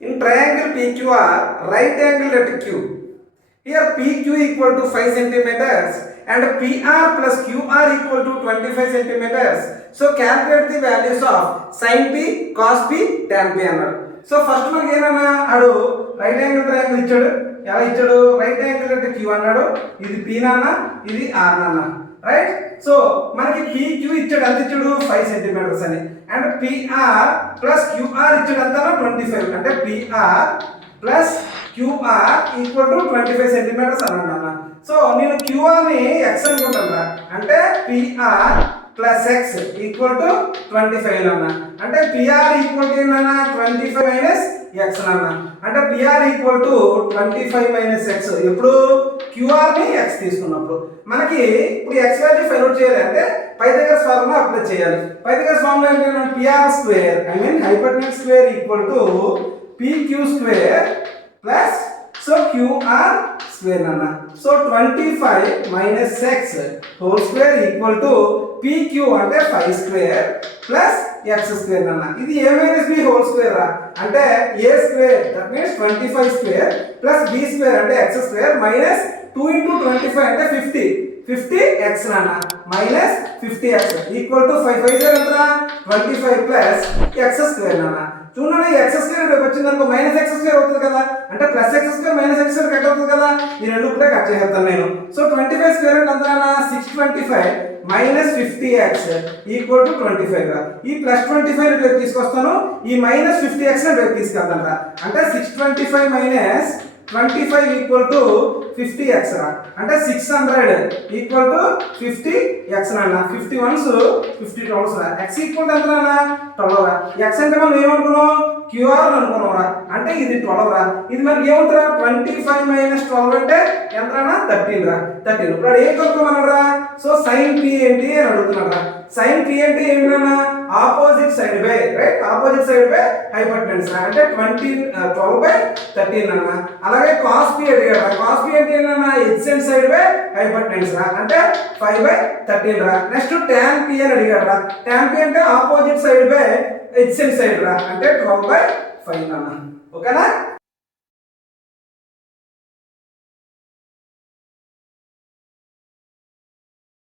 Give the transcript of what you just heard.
In triangle PQR, right angle at Q. Here PQ equal to 5 centimeters and PR plus QR equal to 25 centimeters. So calculate the values of sin P, cos P, tan P అన్నాడు. So first మనకి ఏమన్నా ఆడు right angle triangle ఇచ్చాడు. ఎలా ఇచ్చాడు? Right angle అంటే Q అన్నాడు. ఇది P నాన్న, ఇది R నాన్న. రైట్? సో మనకి PQ ఇచ్చాడు, ఎంత ఇచ్చాడు? 5 సెంటీమీటర్స్ అని. అండ్ PR ప్లస్ QR ఇచ్చాడు అంతా 25. అంటే PR plus QR equal to 25 centimetres అన్నాడు అన్న. సో నేను QR ని x అనుకుంటాను, అంటే PR plus x equal to 25 అన్న. అంటే PR ఈక్వల్ టు ఏంటన్నా 25 మైనస్ x అన్న. అంటే PR equal to 25 minus x. ఇప్పుడు QR ని x తీసుకున్నప్పుడు మనకి ఇప్పుడు x వాల్యూ ఫైండ్ అవుట్ చేయాలి అంటే పైథాగరస్ ఫార్ములా అప్లై చేయాలి. పైథాగరస్ ఫార్ములా ఏంటంటే PR square hypotenuse square equal to PQ square plus so QR square అన్న. So 25 minus x whole square equal to PQ అంటే 5 స్క్వేర్ ప్లస్ x స్క్వేర్ అన్న. ఇది a minus b whole square రా, అంటే a square that means 25 square plus b square అంటే x square minus 2 into 25 అంటే 50x నాన్న minus 50x equal to 5 ఎంతరా 25 plus x square నాన్న. చూడండి x స్క్వేర్ వచ్చింది అనుకో మైనస్ x స్క్వేర్ అవుతుంది కదా, అంటే plus x square minus x square cut అవుతుంది కదా. ఈ రెండు కూడా కట్ చేస్తాను నేను. సో 25 స్క్వేర్ అంటే ఎంత అన్న 625 మైనస్ 50x ఈక్వల్ టు 25 రా. ఈ ప్లస్ 25 ని రేపు తీసుకొస్తాను, ఈ మైనస్ 50x ని రేపు తీసుకెళ్తాను రా. అంటే 625 మైనస్ 25 ఈక్వల్ టు 50x రా. అంటే 600 ఈక్వల్ టు 50x నాన్న. 50 వన్స్ 50 12 రా. x ఈక్వల్ ఎంత నాన్న 12 రా. x అంటే మనం ఏమనుకున్నాం QR అనుకున్నాం రా, అంటే ఇది 12 రా. ఇది మనకి ఏమవుతుందా 25 మైనస్ 12 అంటే ఎంత రా 13 రా. 13 ఇప్పుడు ఏం కనుక్కోమన్నాడు రా. సో sin P ఏంటి అని అడుగుతున్నాడు రా. sin P అంటే ఏంటన్నా opposite side by right, opposite side by hypotenuse రా. అంటే 12/13 అన్న. అలాగే cos P అడిగాడు. cos P అంటే ఏంటన్నా ఎడ్జెంట్ సైడ్ బై హైపోటెన్యూస్ రా, అంటే 5/13 రా. నెక్స్ట్ tan P అని అడిగాడు రా. tan P అంటే ఆపోజిట్ సైడ్ బై ఎడ్జెంట్ సైడ్ రా, అంటే 12/5 అన్న. ఓకేనా?